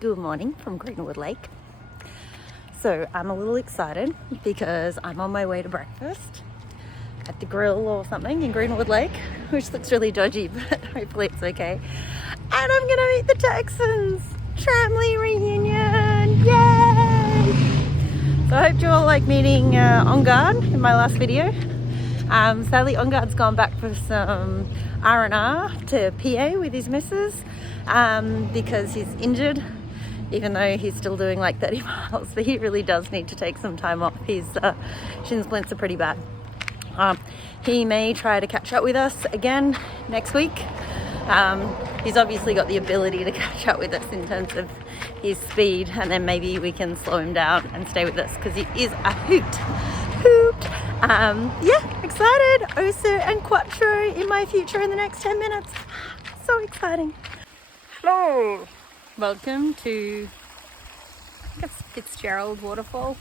Good morning from Greenwood Lake. So I'm a little excited because I'm on my way to breakfast at the grill or something in Greenwood Lake, which looks really dodgy, but hopefully it's okay. And I'm gonna meet the Texans! Tramley reunion! Yay! So I hope you all like meeting On Guard in my last video. Sadly, On Guard's gone back for some R&R to PA with his missus because he's injured, even though he's still doing like 30 miles. But he really does need to take some time off. His shin splints are pretty bad. He may try to catch up with us again next week. He's obviously got the ability to catch up with us in terms of his speed, and then maybe we can slow him down and stay with us because he is a hoot. Yeah, excited. Oso and Quattro in my future in the next 10 minutes. So exciting. Hello. Welcome to, I guess, Fitzgerald Waterfall.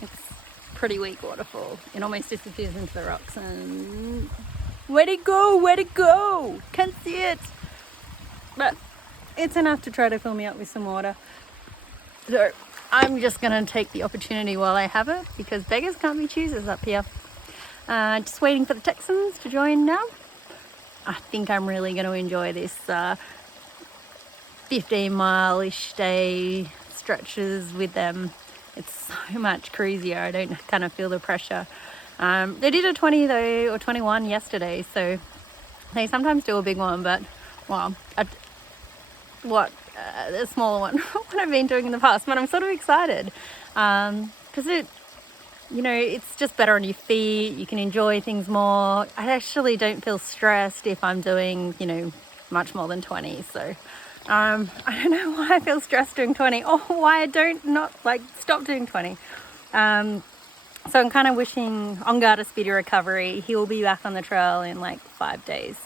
It's a pretty weak waterfall. It almost disappears into the rocks and where'd it go? Where'd it go? Can't see it. But it's enough to try to fill me up with some water. So I'm just going to take the opportunity while I have it because beggars can't be choosers up here. Just waiting for the Texans to join now. I think I'm really going to enjoy this 15-mile-ish day stretches with them. It's so much crazier. I don't kind of feel the pressure. They did a 20 though, or 21 yesterday, so they sometimes do a big one, but well, the smaller one, what I've been doing in the past, but I'm sort of excited because it's just better on your feet. You can enjoy things more. I actually don't feel stressed if I'm doing, much more than 20. So I don't know why I feel stressed doing 20 or why I don't stop doing 20. So I'm kind of wishing On Guard a speedy recovery. He will be back on the trail in 5 days.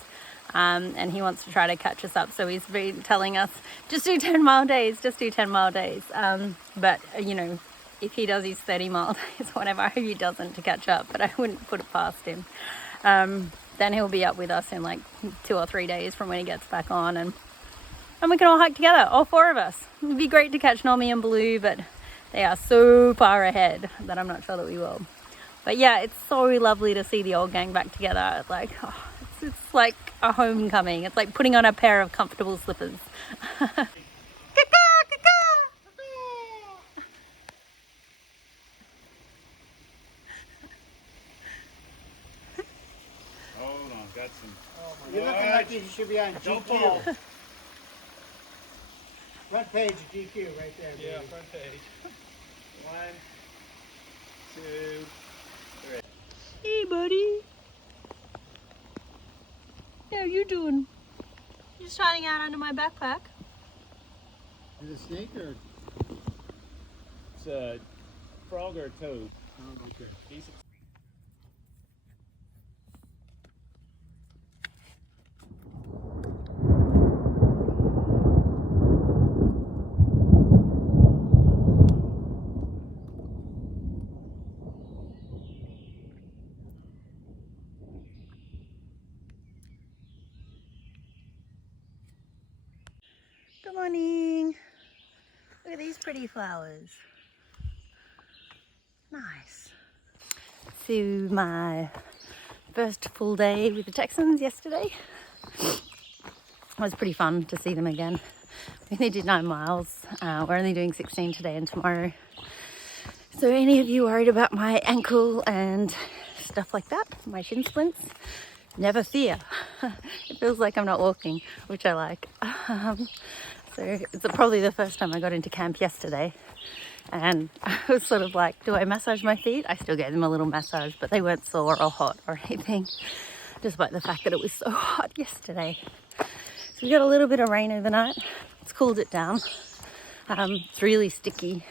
And he wants to try to catch us up. So he's been telling us, just do 10-mile days, just do 10-mile days. But if he does his 30-mile days, whatever, I hope he doesn't to catch up, but I wouldn't put it past him. Then he'll be up with us in 2 or 3 days from when he gets back on, and we can all hike together, all 4 of us. It'd be great to catch Nomi and Blue, but they are so far ahead that I'm not sure that we will. But yeah, it's so lovely to see the old gang back together. It's like a homecoming. It's like putting on a pair of comfortable slippers. Hold on, got some. You're looking like you should be on GQ. Front page of GQ right there. Yeah, baby. front page. 1, 2, 3. Hey, buddy. How you doing? You just hiding out under my backpack? Is it a snake or? It's a frog or a toad. Oh, okay. Decent. Good morning. Look at these pretty flowers. Nice. So my first full day with the Texans yesterday. It was pretty fun to see them again. We only did 9 miles. We're only doing 16 today and tomorrow. So any of you worried about my ankle and stuff like that, my shin splints, never fear. It feels like I'm not walking, which I like. So it's probably the first time I got into camp yesterday, and I was sort of like, do I massage my feet? I still gave them a little massage, but they weren't sore or hot or anything, despite the fact that it was so hot yesterday. So we got a little bit of rain overnight. It's cooled it down. It's really sticky.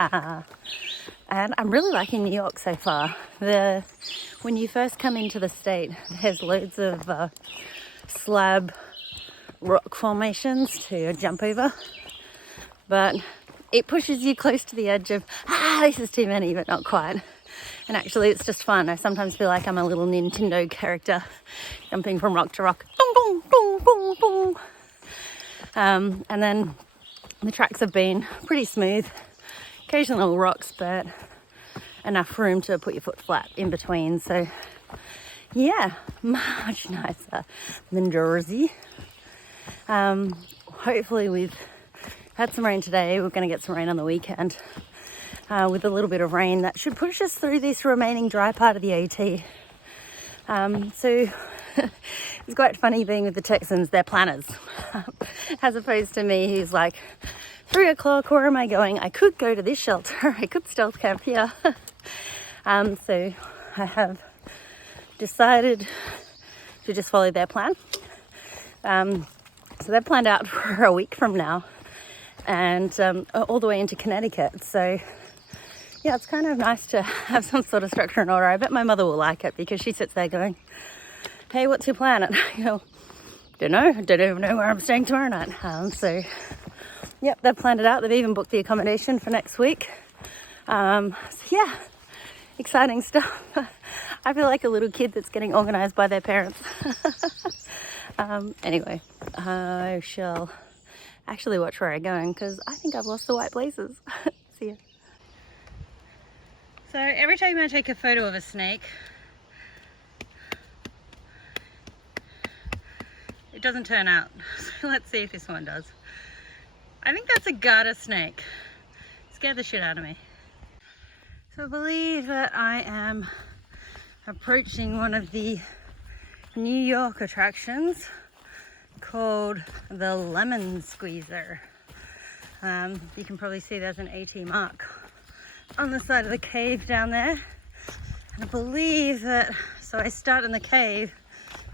And I'm really liking New York so far. When you first come into the state, there's loads of slab rock formations to jump over, but it pushes you close to the edge of, this is too many, but not quite. And actually it's just fun. I sometimes feel like I'm a little Nintendo character jumping from rock to rock. Boom, boom, boom, boom, boom. And then The tracks have been pretty smooth, occasional little rocks, but enough room to put your foot flat in between. So yeah, much nicer than Jersey. Hopefully we've had some rain today. We're going to get some rain on the weekend. With a little bit of rain that should push us through this remaining dry part of the AT. So it's quite funny being with the Texans. They're planners, as opposed to me who's like, 3 o'clock, where am I going? I could go to this shelter. I could stealth camp here. So I have decided to just follow their plan. So they're planned out for a week from now, and all the way into Connecticut. So yeah, it's kind of nice to have some sort of structure and order. I bet my mother will like it, because she sits there going, hey, what's your plan? And I go, don't know. I don't even know where I'm staying tomorrow night. So yep, they've planned it out. They've even booked the accommodation for next week. So yeah, exciting stuff. I feel like a little kid that's getting organized by their parents. Anyway, I shall actually watch where I'm going, because I think I've lost the white places. See ya. So every time I take a photo of a snake, it doesn't turn out. So let's see if this one does. I think that's a garter snake. It scared the shit out of me. So I believe that I am approaching one of the New York attractions called the Lemon Squeezer. You can probably see there's an AT mark on the side of the cave down there. And I believe that, so I start in the cave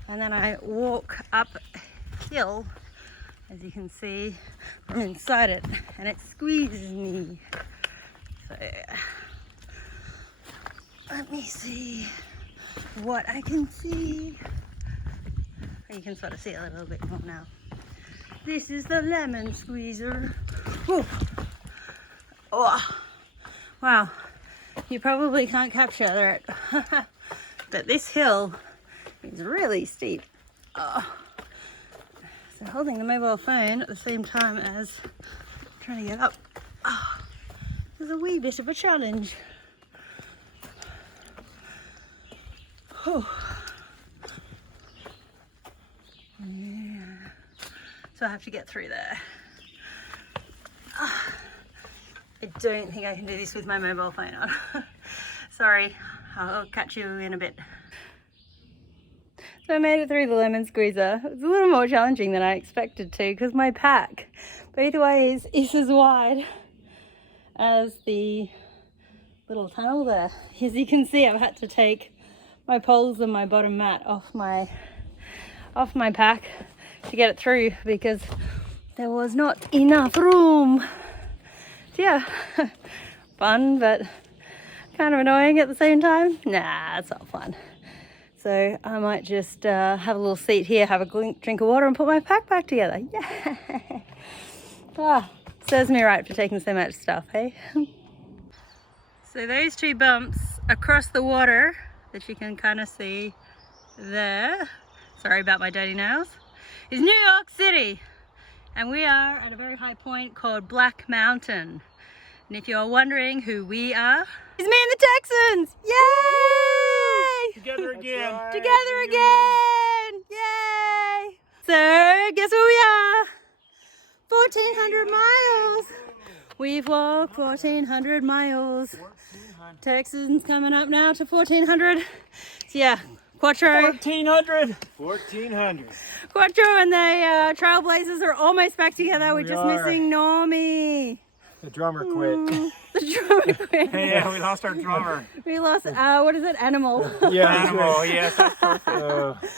and then I walk uphill, as you can see from inside it, and it squeezes me. So let me see what I can see. You can sort of see it a little bit more now. This is the Lemon Squeezer. Whew. Oh, wow. You probably can't capture it, but this hill is really steep. Oh. So holding the mobile phone at the same time as trying to get up is a wee bit of a challenge. Whew. Yeah. So I have to get through there. I don't think I can do this with my mobile phone on. Sorry, I'll catch you in a bit. So I made it through the Lemon Squeezer. It was a little more challenging than I expected to, because my pack both ways is as wide as the little tunnel there. As you can see, I've had to take my poles and my bottom mat off my pack to get it through, because there was not enough room. So yeah, fun, but kind of annoying at the same time. Nah, it's not fun. So I might just have a little seat here, have a drink of water, and put my pack back together. Yeah. Serves me right for taking so much stuff, hey? So those two bumps across the water that you can kind of see there, sorry about my dirty nails, is New York City. And we are at a very high point called Black Mountain. And if you're wondering who we are, it's me and the Texans! Yay! Together again. Together again! Yay! So, guess where we are? 1,400 miles! We've walked 1,400 miles. Texans coming up now to 1,400. So yeah, Quattro. 1,400. 1,400. Quattro and the Trailblazers are almost back together. We're just missing Normie. The drummer quit. The drummer quit. Yeah, we lost our drummer. We lost, what is it? Animal. Yeah, Animal, yes, that's perfect.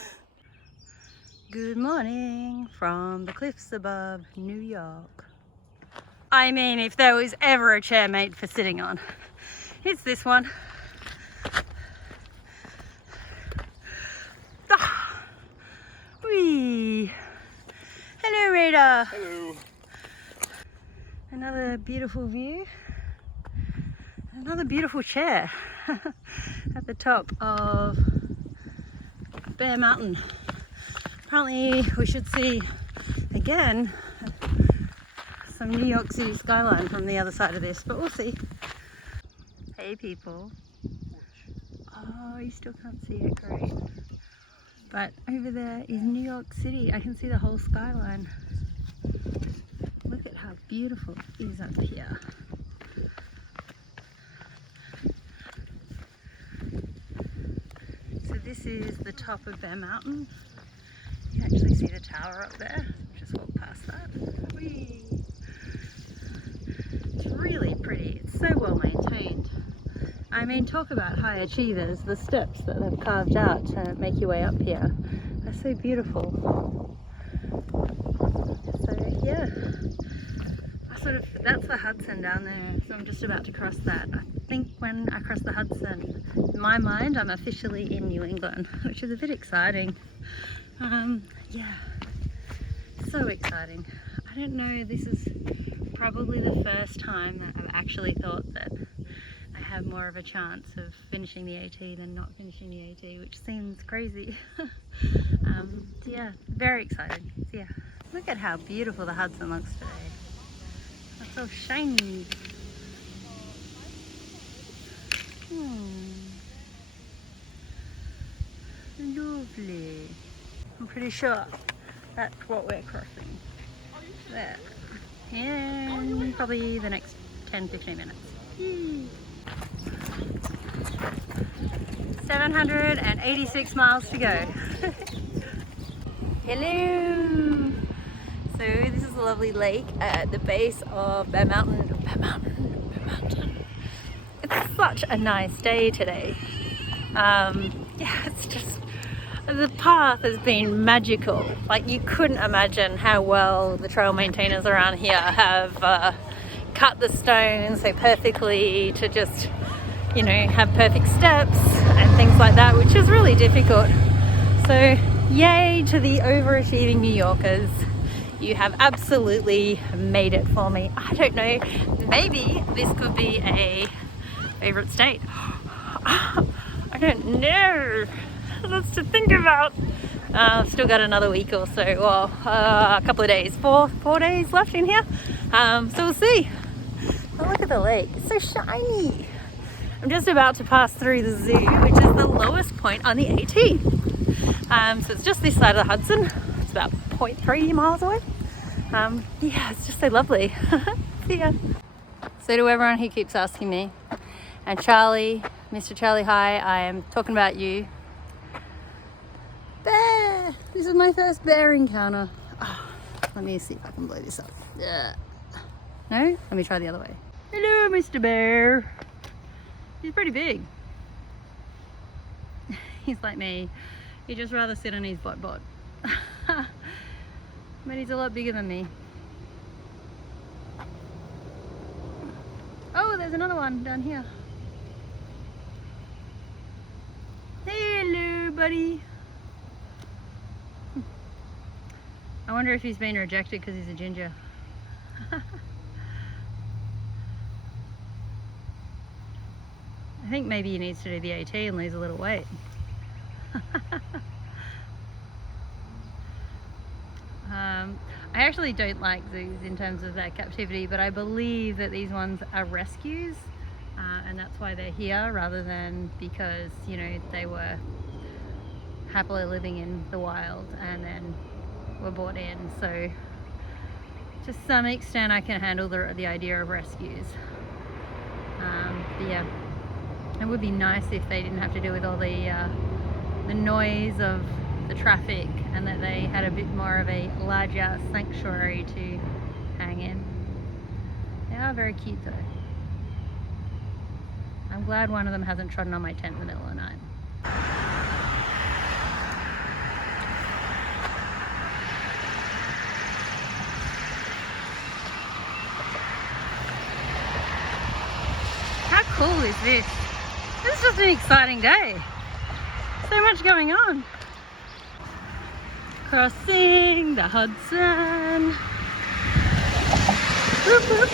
Good morning from the cliffs above New York. I mean, if there was ever a chair made for sitting on, it's this one. Whee! Hello, Rita. Hello. Another beautiful view. Another beautiful chair at the top of Bear Mountain. Apparently we should see again some New York City skyline from the other side of this, but we'll see. Hey people. Oh, you still can't see it, great. But over there is New York City. I can see the whole skyline. Look at how beautiful it is up here. So this is the top of Bear Mountain. You can actually see the tower up there. Just walk past that. Whee! It's really pretty. It's so well maintained. I mean, talk about high achievers. The steps that they've carved out to make your way up here are so beautiful. So yeah, that's the Hudson down there. So I'm just about to cross that. I think when I cross the Hudson, in my mind, I'm officially in New England, which is a bit exciting. Yeah, so exciting. I don't know, this is probably the first time that I've actually thought that I have more of a chance of finishing the AT than not finishing the AT, which seems crazy. So yeah, very excited. So yeah, look at how beautiful the Hudson looks today. It's so shiny. Lovely. I'm pretty sure that's what we're crossing. There. In probably the next 10-15 minutes. 786 miles to go. Hello! So this is a lovely lake at the base of Bear Mountain. It's such a nice day today. Yeah, it's just, the path has been magical. Like, you couldn't imagine how well the trail maintainers around here have cut the stones so perfectly to just, you know, have perfect steps and things like that, which is really difficult. So yay to the overachieving New Yorkers. You have absolutely made it for me. I don't know, maybe this could be a favorite state. I don't know. Lots to think about. I've still got another week or so, well, a couple of days, four days left in here. So we'll see. Oh, look at the lake, it's so shiny. I'm just about to pass through the zoo, which is the lowest point on the AT. So it's just this side of the Hudson. It's about 0.3 miles away. Yeah, it's just so lovely. See ya. So to everyone who keeps asking me, and Charlie, Mr. Charlie, hi, I am talking about you. Bear! This is my first bear encounter. Oh, let me see if I can blow this up. Yeah. No? Let me try the other way. Hello, Mr. Bear. He's pretty big. He's like me. He'd just rather sit on his bot. But he's a lot bigger than me. Oh, there's another one down here. Hello, buddy. I wonder if he's been rejected because he's a ginger. I think maybe he needs to do the AT and lose a little weight. I actually don't like zoos in terms of their captivity, but I believe that these ones are rescues, and that's why they're here rather than because, you know, they were happily living in the wild and then were brought in. So to some extent I can handle the idea of rescues. But yeah, it would be nice if they didn't have to deal with all the noise of the traffic, and that they had a bit more of a larger sanctuary to hang in. They are very cute though. I'm glad one of them hasn't trodden on my tent in the middle of the night. How cool is this? This is just an exciting day. So much going on. Crossing the Hudson. Whoop, whoop.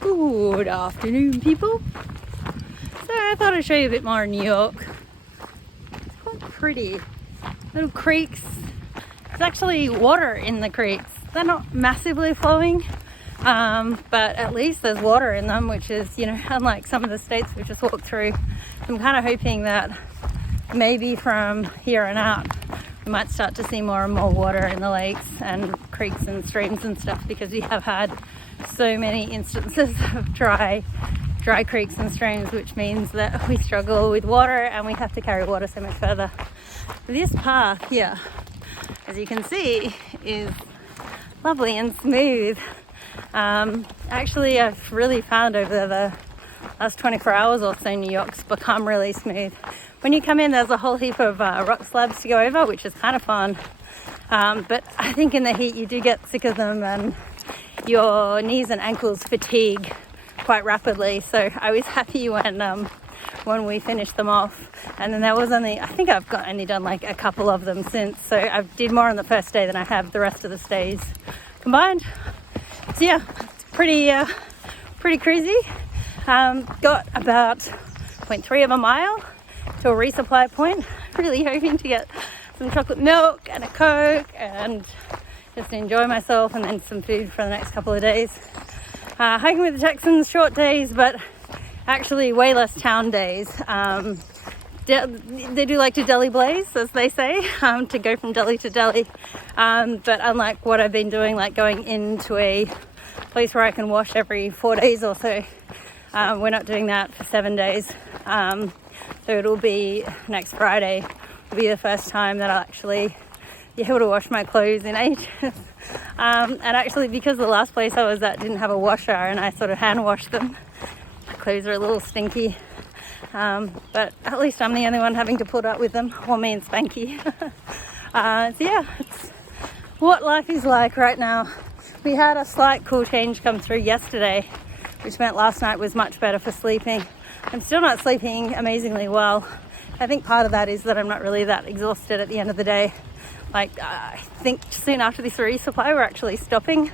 Good afternoon, people. So I thought I'd show you a bit more of New York. It's quite pretty. Little creeks. There's actually water in the creeks. They're not massively flowing, but at least there's water in them, which is, you know, unlike some of the states we just walked through. I'm kind of hoping that maybe from here on out we might start to see more and more water in the lakes and creeks and streams and stuff, because we have had so many instances of dry creeks and streams, which means that we struggle with water and we have to carry water so much further. This path here, as you can see, is lovely and smooth. Actually, I've really found over the last 24 hours or so, New York's become really smooth. When you come in, there's a whole heap of rock slabs to go over, which is kind of fun. But I think in the heat you do get sick of them and your knees and ankles fatigue quite rapidly. So I was happy when we finished them off. And then there was only, I think I've only done like a couple of them since. So I did more on the first day than I have the rest of the stays combined. So yeah, it's pretty crazy. Got about 0.3 of a mile to a resupply point. Really hoping to get some chocolate milk and a Coke and just enjoy myself, and then some food for the next couple of days. Hiking with the Texans, short days, but actually way less town days. They do like to deli blaze, as they say, to go from deli to deli. But unlike what I've been doing, like going into a place where I can wash every 4 days or so, we're not doing that for 7 days. So it'll be next Friday, will be the first time that I'll actually be able to wash my clothes in ages. And actually, because the last place I was at didn't have a washer and I sort of hand washed them, my clothes are a little stinky. But at least I'm the only one having to put up with them, or me and Spanky. So yeah, it's what life is like right now. We had a slight cool change come through yesterday, which meant last night was much better for sleeping. I'm still not sleeping amazingly well. I think part of that is that I'm not really that exhausted at the end of the day. Like, I think soon after this resupply we're actually stopping,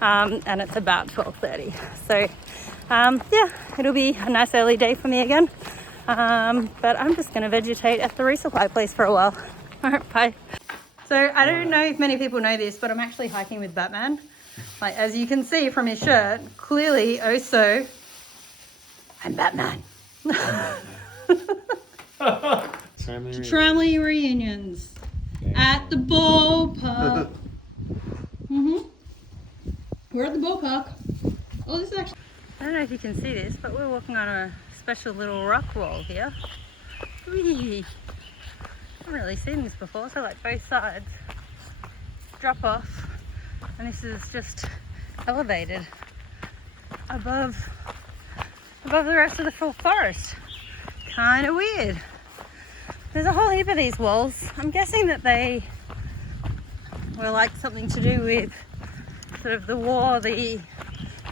and it's about 12:30. So yeah, it'll be a nice early day for me again. But I'm just going to vegetate at the resupply place for a while. All right, bye. So I don't know if many people know this, but I'm actually hiking with Batman. Like, as you can see from his shirt, clearly also I'm Batman. Family reunions at the ballpark. We're at the ballpark. Oh, this is actually, I don't know if you can see this, but we're walking on a special little rock wall here. Whee! I haven't really seen this before, so like both sides drop off, and this is just elevated above the rest of the full forest. Kind of weird. There's a whole heap of these walls. I'm guessing that they were like something to do with sort of the war, the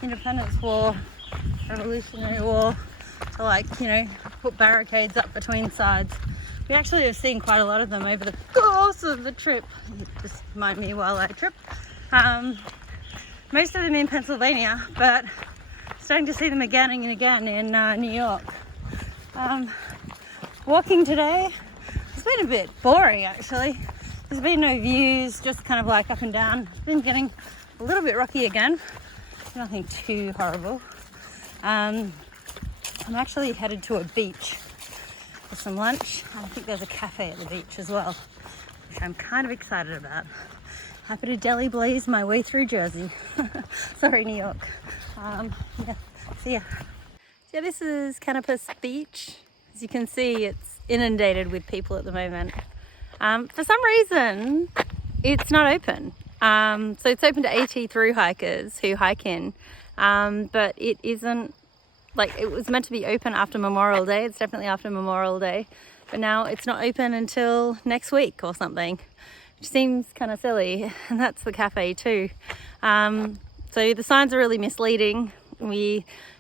Independence War, Revolutionary War, to, like, you know, put barricades up between sides. We actually have seen quite a lot of them over the course of the trip. Just mind me while I trip. Most of them in Pennsylvania, but starting to see them again and again in New York. Walking today, it's been a bit boring actually. There's been no views, just kind of like up and down. It's been getting a little bit rocky again. Nothing too horrible. I'm actually headed to a beach for some lunch. I think there's a cafe at the beach as well, which I'm kind of excited about. Happy to deli blaze my way through Jersey. Sorry, New York. Yeah, see ya. So this is Cannabis Beach. As you can see, it's inundated with people at the moment. For some reason, it's not open. So it's open to AT through hikers who hike in, but it isn't, like, it was meant to be open after Memorial Day. It's definitely after Memorial Day, but now it's not open until next week or something, which seems kind of silly. And that's the cafe too. So the signs are really misleading.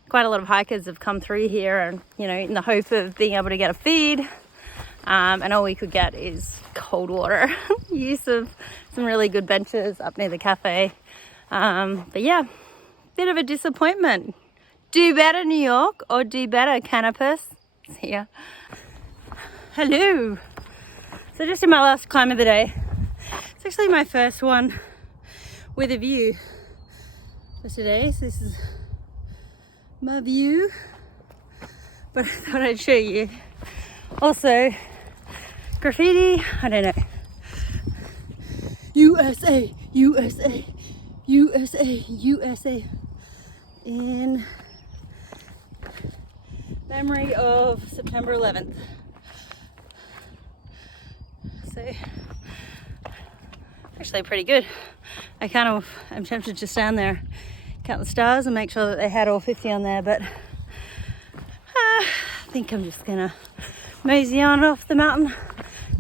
Quite a lot of hikers have come through here, and, you know, in the hope of being able to get a feed, and all we could get is cold water. Use of some really good benches up near the cafe. But yeah, bit of a disappointment. Do better, New York, or do better, Cannabis. See ya. Hello. So just in my last climb of the day, it's actually my first one with a view for today. So this is my view, but I thought I'd show you. Also, graffiti, I don't know. USA, USA, USA, USA. In memory of September 11th. So, actually pretty good. I kind of am tempted to stand there, count the stars and make sure that they had all 50 on there, but I think I'm just gonna mosey on off the mountain.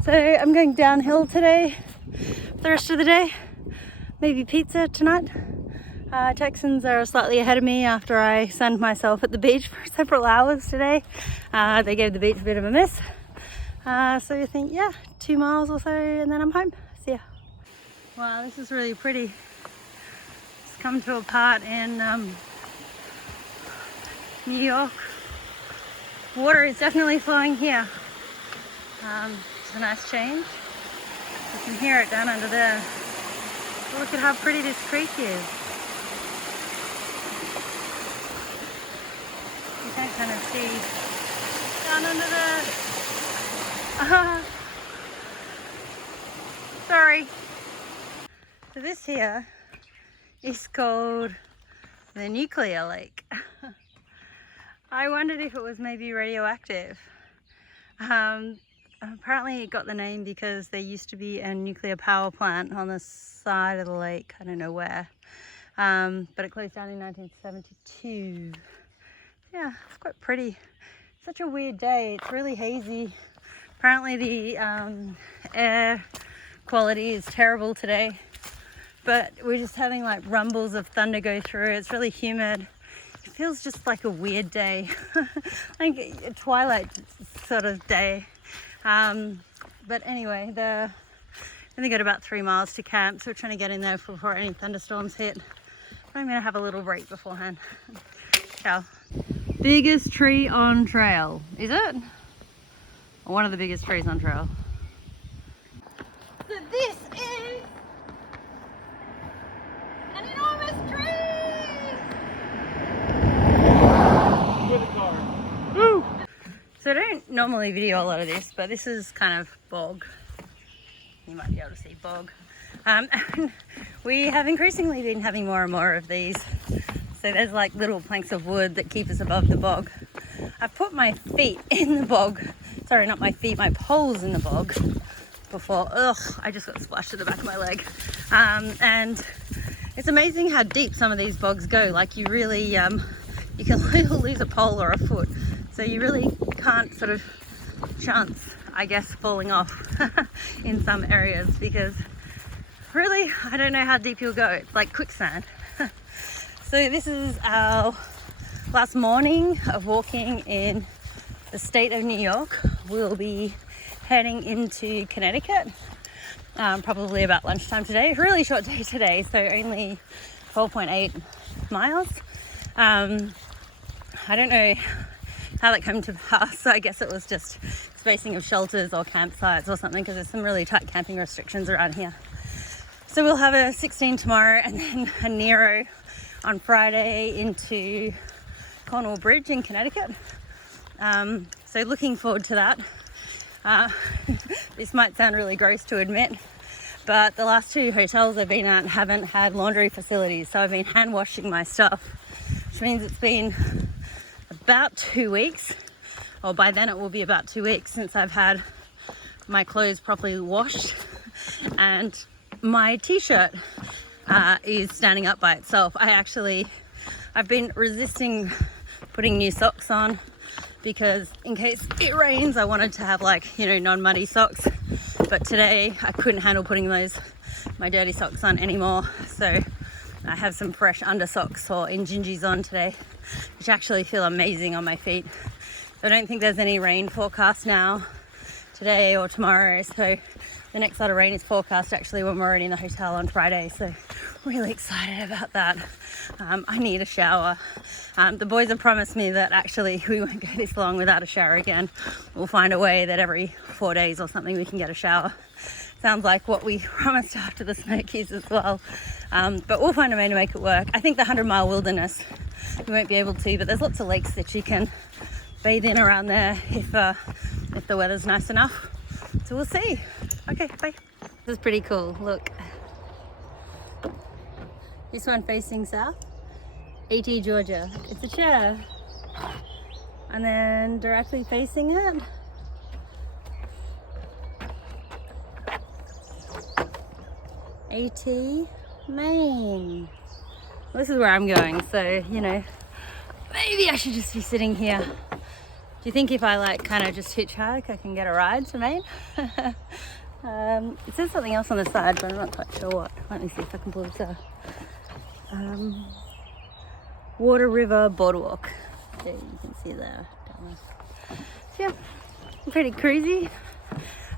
So I'm going downhill today for the rest of the day. Maybe pizza tonight. Texans are slightly ahead of me after I sunned myself at the beach for several hours today. They gave the beach a bit of a miss. So I think, yeah, 2 miles or so and then I'm home. See ya. Wow, this is really pretty. It's come to a part in New York. Water is definitely flowing here. It's a nice change. You can hear it down under there. Look at how pretty this creek is. You can kind of see down under there. Sorry. So this here is called the Nuclear Lake. I wondered if it was maybe radioactive. Apparently it got the name because there used to be a nuclear power plant on the side of the lake. I don't know where. But it closed down in 1972. Yeah, it's quite pretty. Such a weird day. It's really hazy. Apparently the air quality is terrible today. But we're just having like rumbles of thunder go through. It's really humid. It feels just like a weird day. Like a twilight sort of day. But anyway, I only got about 3 miles to camp, so we're trying to get in there before any thunderstorms hit. I'm gonna have a little break beforehand. Ciao. Biggest tree on trail, is it? Or one of the biggest trees on trail. So this is an enormous tree! With a car. Woo! So I don't normally video a lot of this, but this is kind of bog. You might be able to see bog. And we have increasingly been having more and more of these. So there's like little planks of wood that keep us above the bog. I've put my feet in the bog. Sorry, not my feet, my poles in the bog before. Ugh, I just got splashed at the back of my leg. And it's amazing how deep some of these bogs go. Like you really, you can lose a pole or a foot. So you really can't sort of chance, I guess, falling off in some areas because really, I don't know how deep you'll go. It's like quicksand. So this is our last morning of walking in the state of New York. We'll be heading into Connecticut, probably about lunchtime today. Really short day today, so only 12.8 miles. I don't know how that came to pass. I guess it was just spacing of shelters or campsites or something because there's some really tight camping restrictions around here. So we'll have a 16 tomorrow and then a Nero on Friday into Cornwall Bridge in Connecticut. So looking forward to that. This might sound really gross to admit, but the last 2 hotels I've been at haven't had laundry facilities, so I've been hand washing my stuff, which means it's been about 2 weeks, or by then it will be about 2 weeks since I've had my clothes properly washed, and my t-shirt is standing up by itself. I've been resisting putting new socks on because in case it rains I wanted to have like, you know, non-muddy socks, but today I couldn't handle putting my dirty socks on anymore, so I have some fresh under socks or Injinjis on today, which actually feel amazing on my feet. I don't think there's any rain forecast now today or tomorrow, so I The next lot of rain is forecast actually when we're already in the hotel on Friday, so really excited about that. I need a shower. The boys have promised me that actually we won't go this long without a shower again. We'll find a way that every 4 days or something we can get a shower. Sounds like what we promised after the Smokies as well. But we'll find a way to make it work. I think the 100-mile wilderness we won't be able to, but there's lots of lakes that you can bathe in around there if the weather's nice enough. So we'll see. Okay, bye. This is pretty cool. Look. This one facing south. AT Georgia. It's a chair. And then directly facing it, AT Maine. Well, this is where I'm going, so you know, maybe I should just be sitting here. Do you think if I like kind of just hitchhike I can get a ride to Maine? It says something else on the side, but I'm not quite sure what. Let me see if I can pull it up. Water River Boardwalk. There you can see there. So yeah, pretty cruisy.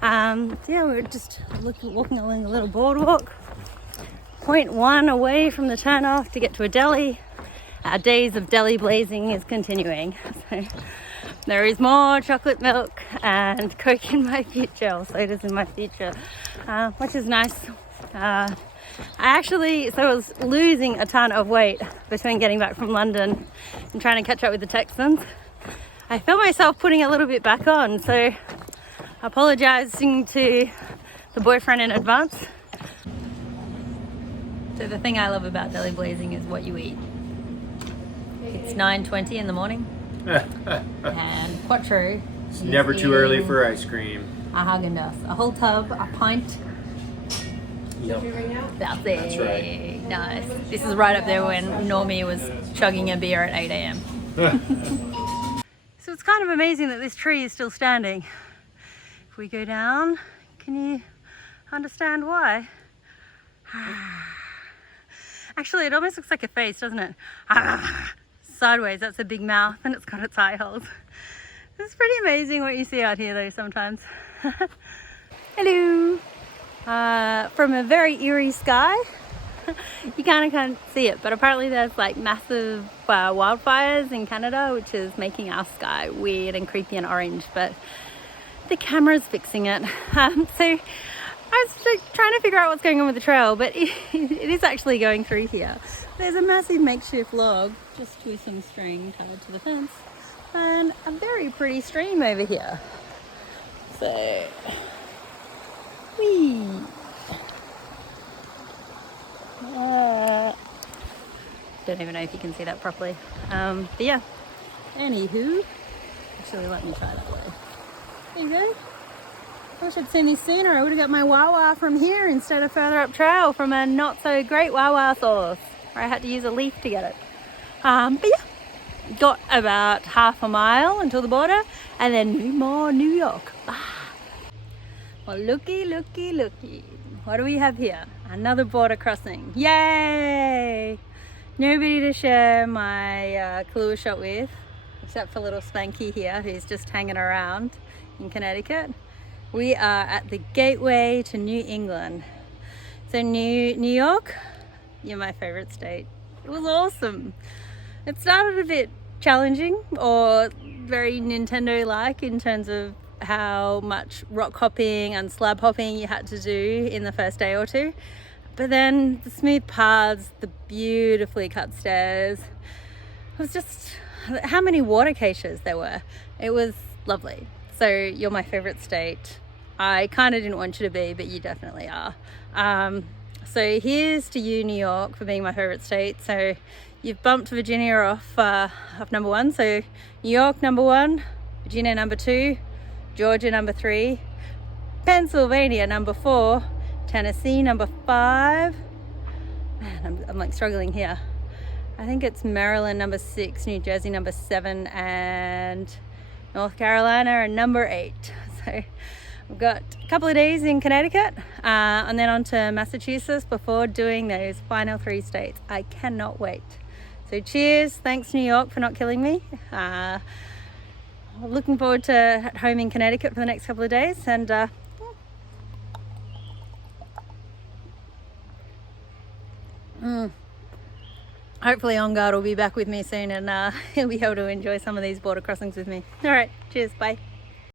Yeah, we're just walking along a little boardwalk. 0.1 away from the turn off to get to a deli. Our days of deli blazing is continuing. So there is more chocolate milk and Coke in my future, or sodas in my future, which is nice. I was losing a ton of weight between getting back from London and trying to catch up with the Texans. I felt myself putting a little bit back on, so apologising to the boyfriend in advance. So the thing I love about deli blazing is what you eat. It's 9:20 in the morning and Quattro. It's never too early for ice cream. A Haagen-Dazs, a whole tub, a pint. Yep. That's it. That's right. Nice. This is right up there when Normie was chugging a beer at 8 a.m. So it's kind of amazing that this tree is still standing. If we go down, can you understand why? Actually, it almost looks like a face, doesn't it? Sideways, that's a big mouth, and it's got its eye holes. It's pretty amazing what you see out here though sometimes. Hello! From a very eerie sky, you kind of can't see it, but apparently there's like massive wildfires in Canada, which is making our sky weird and creepy and orange, but the camera's fixing it. So I was trying to figure out what's going on with the trail, but it is actually going through here. There's a massive makeshift log just with some string tied to the fence and a very pretty stream over here. So, whee! Don't even know if you can see that properly. But yeah, anywho, actually let me try that way. There you go. I wish I'd seen this sooner. I would have got my Wawa from here instead of further up trail from a not so great Wawa source where I had to use a leaf to get it. But yeah, got about half a mile until the border and then no more New York. Well, looky. What do we have here? Another border crossing. Yay! Nobody to share my Kahlua shot with, except for little Spanky here, who's just hanging around in Connecticut. We are at the gateway to New England. So New York, you're my favorite state. It was awesome. It started a bit challenging or very Nintendo-like in terms of how much rock hopping and slab hopping you had to do in the first day or two. But then the smooth paths, the beautifully cut stairs, it was just, how many water caches there were. It was lovely. So you're my favorite state. I kind of didn't want you to be, but you definitely are. So here's to you, New York, for being my favorite state. So you've bumped Virginia off number one. So New York number one, Virginia number two, Georgia number three, Pennsylvania number four, Tennessee number five. Man, I'm like struggling here. I think it's Maryland number six, New Jersey number seven, and North Carolina are number 8. So we've got a couple of days in Connecticut and then on to Massachusetts before doing those final 3 states. I cannot wait. So cheers, thanks New York for not killing me. Looking forward to at home in Connecticut for the next couple of days, and Hopefully On Guard will be back with me soon and he'll be able to enjoy some of these border crossings with me. All right, cheers, bye.